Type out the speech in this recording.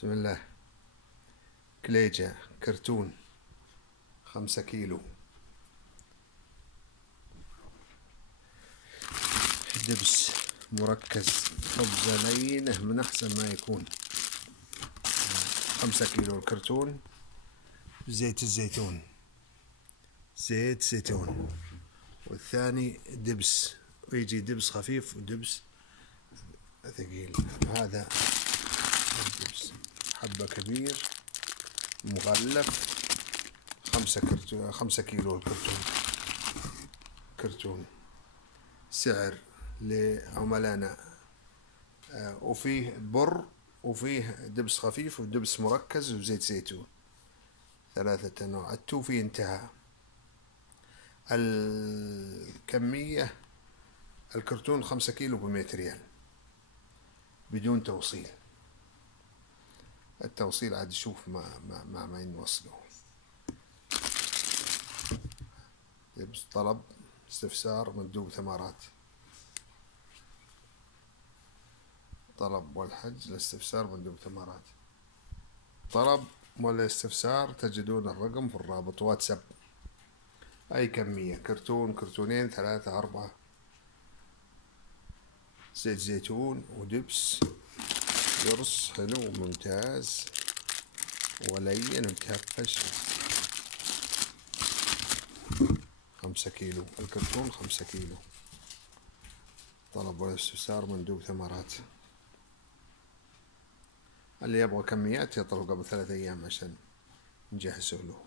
بسم الله. كليجة كرتون 5 كيلو. دبس مركز، خبزة لينة من أحسن ما يكون. 5 كيلو الكرتون. زيت الزيتون، زيت زيتون. والثاني دبس، ويجي دبس خفيف ودبس ثقيل. هذا الدبس حبة كبير مغلف. 5 كيلو الكرتون. كرتون سعر لعملائنا. وفيه بر، وفيه دبس خفيف ودبس مركز وزيت زيتون. 3 أنواع. التوفي انتهى. الكمية الكرتون 5 كيلو ب100 ريال بدون توصيل. التوصيل عاد شوف ما ينوصله. دبس طلب استفسار مندوب ثمرات. طلب والحجز الاستفسار مندوب ثمرات. طلب والاستفسار تجدون الرقم في الرابط واتساب. أي كمية، كرتون، كرتونين، 3، 4. زيت زيتون ودبس قرص حلو ممتاز ولين متهفش. 5 كيلو الكرتون، 5 كيلو. طلب والاستفسار مندوب ثمرات. اللي يبغى كميات يطلب قبل 3 أيام عشان نجهزه له.